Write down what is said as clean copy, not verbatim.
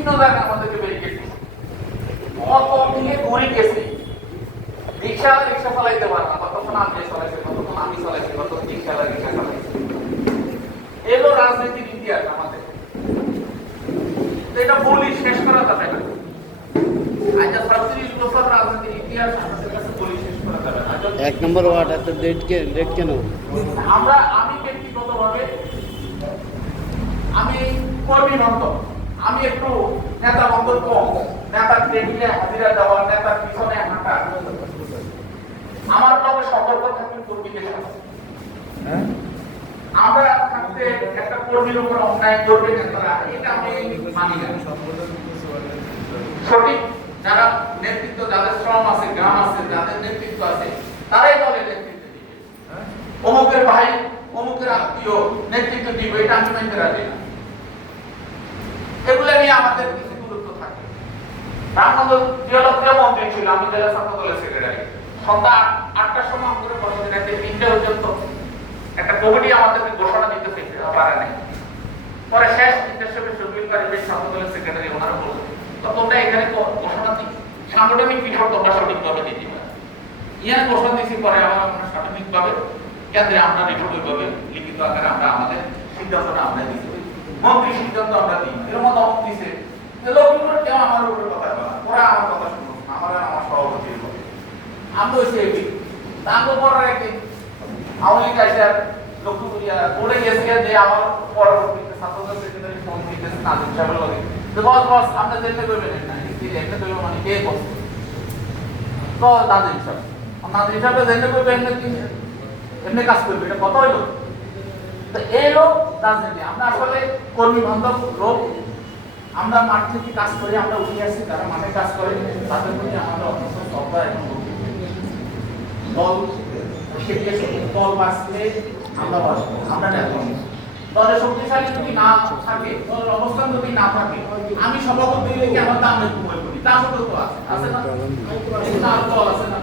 বিভিন্ন জায়গায় আমাদেরকে ব্যারিকেড দিচ্ছে। কত দিকে ঘুরে গেছে, রিক্সা চালাইতে পারে না, কতক্ষণ আমি চালাইছি, কতক্ষণ আমি চালাইছি, কতক্ষণ রিক্সা চালাইছি। এলো রাজনীতির ইতিহাস আমাদের, এটা বলি শেষ করা যাবে না। আজ ৩৭ বছর রাজনীতির ইতিহাস আমাদের কাছে বলি শেষ করা যাবে না। ১ নম্বর ওয়ার্ড এত রেট কেন? আমি ব্যক্তিগতভাবে আমি কর্মী বান্ধব, আমি একটু নেতা বান্ধব কম, নেতার টেবিলে হাজিরা দেওয়া, নেতার পিছনে হাঁটা, আমার লগে সতর্ক থাকবে কর্মীদের সাথে। আমরা থাকতে একটা কর্মীর উপর অন্যায় করবে নেতারা, এটা আমি মানি না। সঠিক যারা নেতৃত্ব, যাদের শ্রম আছে, গ্রাম আছে, যাদের নেতৃত্ব আছে, তারাই দলের নেতৃত্ব দিবে। অমুকের ভাই, অমুকের আত্মীয় নেতৃত্ব দিবে, এটা আমি মানতে রাজি না। এগুলো নিয়ে আমাদের কিছু গুরুত্ব থাকে। রামগঞ্জ জিয়ালক্রিয়া মন্ত্রী ছিল, আমি জেলা ছাত্র দলের সেক্রেটারি। সন্ধ্যা ৮টার সময় করে বসে রাতে ৩টে পর্যন্ত একটা কমিটি আমাদেরকে ঘোষণা দিতে পারে নাই। পরে শেষ নির্দেশকে শফিউল কারিমের ছাত্র দলের সেক্রেটারি ওনারা বললেন, তো তোমরা এখানে ঘোষণা দিই, সাংগঠনিক বিষয় তোমরা সঠিকভাবে দিতে পারো। ইয়ার ঘোষণা দিয়েছি, পরে আমরা সঠিকভাবে কেন্দ্রে আমরা রিপোর্টভাবে লিখিত আকারে আমরা আমাদের সিদ্ধান্তটা আমরা দিতে পারি। মন্ত্রী সিদ্ধান্ত আমরা দিই, এর মধ্যে অমুক দিছে, লোকগুলো কেউ আমার উপরে কথা বলা, ওরা আমার কথা শুনো, আমার সভাপতির হবে। আমরা হয়েছে এটি তাকে পড়ার একদিন আওয়ামী লীগ আসে লক্ষ্য করিয়া পড়ে গেছে যে আমার পরবর্তীতে ছাত্রদের সেক্রেটারি ফোন দিতেছে নাজিম সাহেবের লগে, যে বস আমরা যেতে করবেন না, এমনি করবে মানে কে করছে, তো নাজিম সাহেব যেতে করবে এমনি কাজ করবে, এটা কথা হইল। তো এই লোক রাজনীতি, আমরা আসলে কর্মী বান্ধব লোক, আমরা মাঠ থেকে কাজ করি, আমরা উঠে আসছি, যারা মাঠে কাজ করে তাদের প্রতি আমাদের অত্যন্ত শ্রদ্ধা এবং দল দল বাঁচলে আমরা বাঁচবো, আমরা দলের শক্তিশালী যদি না থাকে, দলের অবস্থান যদি না থাকে, আমি সভাপতি আমার দাম করি, তা সত্ত্বেও তো আছে না, দল আছে না।